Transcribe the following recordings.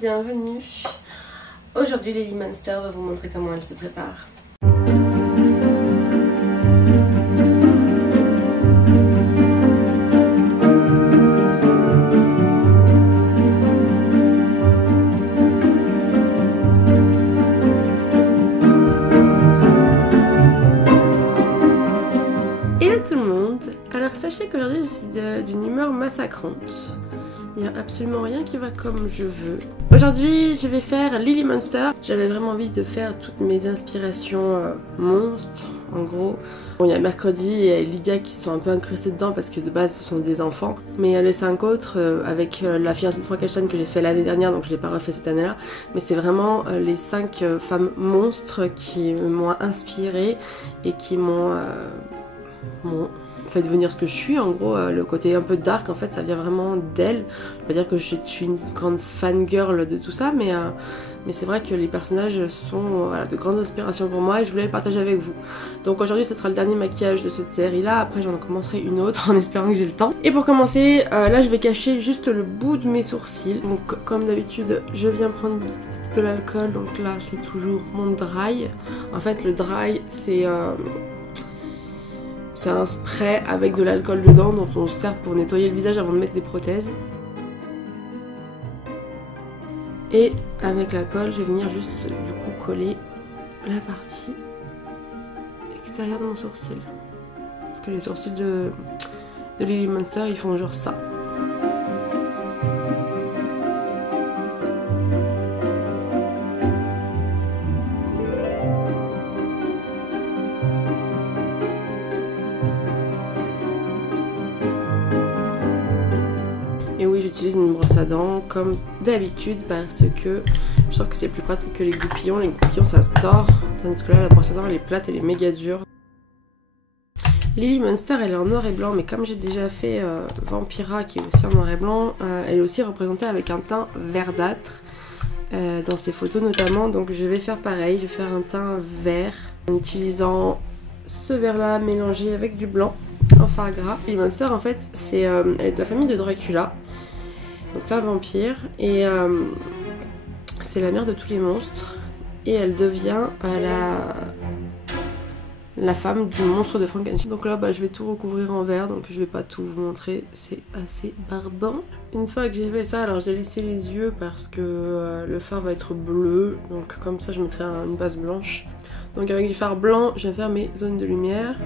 bienvenue. Aujourd'hui Lily Monster va vous montrer comment elle se prépare. Hello tout le monde. Alors sachez qu'aujourd'hui je suis d'une humeur massacrante. Il n'y a absolument rien qui va comme je veux. Aujourd'hui, je vais faire Lily Monster. J'avais vraiment envie de faire toutes mes inspirations monstres, en gros. Bon, il y a Mercredi et Lydia qui sont un peu incrustés dedans parce que de base, ce sont des enfants. Mais les 5 autres, avec la fiancée de Frankenstein que j'ai fait l'année dernière, donc je ne l'ai pas refait cette année-là. Mais c'est vraiment les 5 femmes monstres qui m'ont inspirée et qui m'ont fait devenir ce que je suis. En gros, le côté un peu dark, en fait, ça vient vraiment d'elle. Je vais pas dire que je suis une grande fangirl de tout ça, mais c'est vrai que les personnages sont voilà, de grandes inspirations pour moi et je voulais le partager avec vous. Donc aujourd'hui, ce sera le dernier maquillage de cette série-là. Après, j'en commencerai une autre en espérant que j'ai le temps. Et pour commencer, là, je vais cacher juste le bout de mes sourcils. Donc, comme d'habitude, je viens prendre de l'alcool. Donc là, c'est toujours mon dry. En fait, le dry, c'est un spray avec de l'alcool dedans dont on se sert pour nettoyer le visage avant de mettre des prothèses. Et avec la colle, je vais venir juste du coup coller la partie extérieure de mon sourcil. Parce que les sourcils de Lily Monster, ils font genre ça. Et oui, j'utilise une brosse à dents comme d'habitude parce que je trouve que c'est plus pratique que les goupillons. Les goupillons ça se tord, tandis que là la brosse à dents elle est plate, elle est méga dure. Lily Monster elle est en noir et blanc, mais comme j'ai déjà fait Vampira qui est aussi en noir et blanc, elle est aussi représentée avec un teint verdâtre dans ses photos notamment. Donc je vais faire pareil, je vais faire un teint vert en utilisant ce vert là mélangé avec du blanc en fard gras. Lily Monster en fait elle est de la famille de Dracula. Donc c'est un vampire et c'est la mère de tous les monstres et elle devient la femme du monstre de Frankenstein. Donc là bah, je vais tout recouvrir en vert, donc je vais pas tout vous montrer, c'est assez barbant. Une fois que j'ai fait ça, alors j'ai laissé les yeux parce que le fard va être bleu, donc comme ça je mettrai une base blanche. Donc avec du fard blanc, je vais faire mes zones de lumière.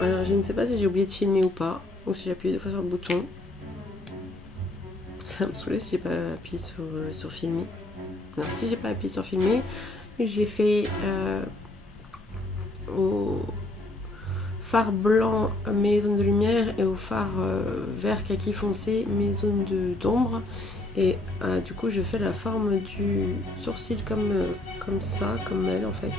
Alors je ne sais pas si j'ai oublié de filmer ou pas, ou si j'ai appuyé 2 fois sur le bouton. Ça va me saouler si j'ai pas appuyé sur filmer. Non, si j'ai pas appuyé sur filmer, j'ai fait au fard blanc mes zones de lumière et au fard vert kaki foncé mes zones d'ombre. Et du coup je fais la forme du sourcil comme ça, comme elle en fait.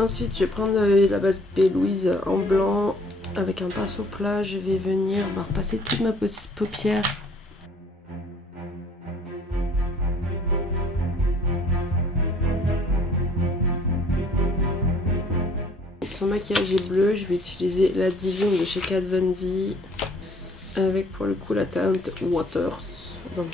Ensuite, je vais prendre la base B Louise en blanc avec un pinceau plat. Je vais venir repasser toute ma paupière. Son maquillage est bleu. Je vais utiliser la Divine de chez Kat Von D avec pour le coup la teinte Waters. Donc,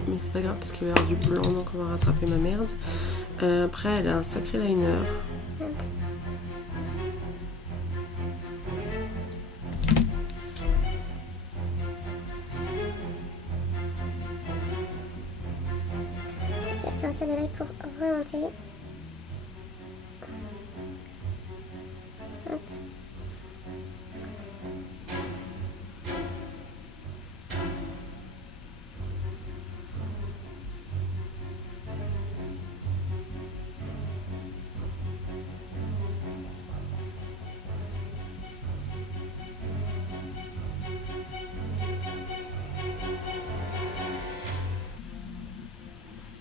rattrapé, mais c'est pas grave parce qu'il va y avoir du blanc, donc on va rattraper ma merde. Après, elle a un sacré liner. Tu vas sortir de l'œil pour remonter. Hop.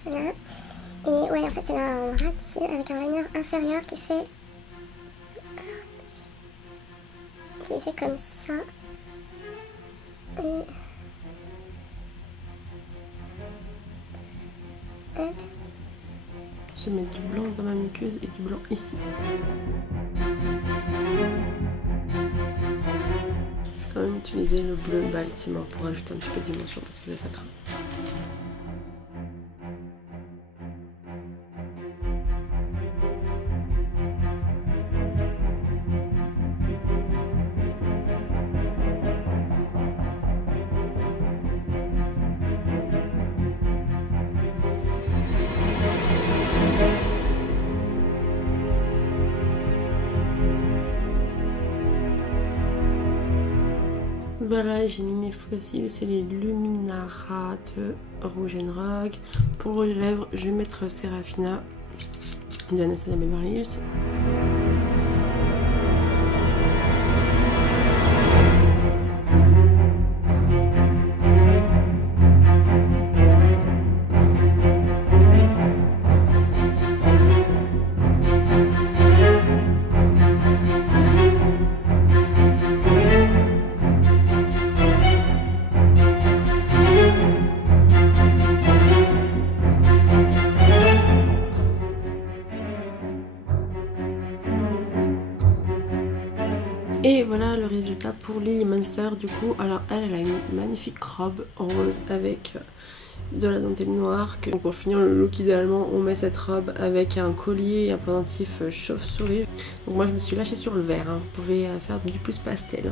Voilà. Et ouais, en fait, elle a un rat avec un liner inférieur qui fait comme ça. Et... hop. Je vais mettre du blanc dans ma muqueuse et du blanc ici. Je vais quand même utiliser le bleu Baltimore pour ajouter un petit peu de dimension parce que là ça craint. Voilà, j'ai mis mes fossiles, c'est les Luminara de Rouge & Rogue. Pour les lèvres, je vais mettre Serafina de Anastasia Beverly Hills. Et voilà le résultat pour Lily Monster. Du coup, alors elle a une magnifique robe rose avec de la dentelle noire. Donc pour finir le look, idéalement on met cette robe avec un collier et un pendentif chauve-souris. Donc moi je me suis lâchée sur le vert, hein. Vous pouvez faire du plus pastel.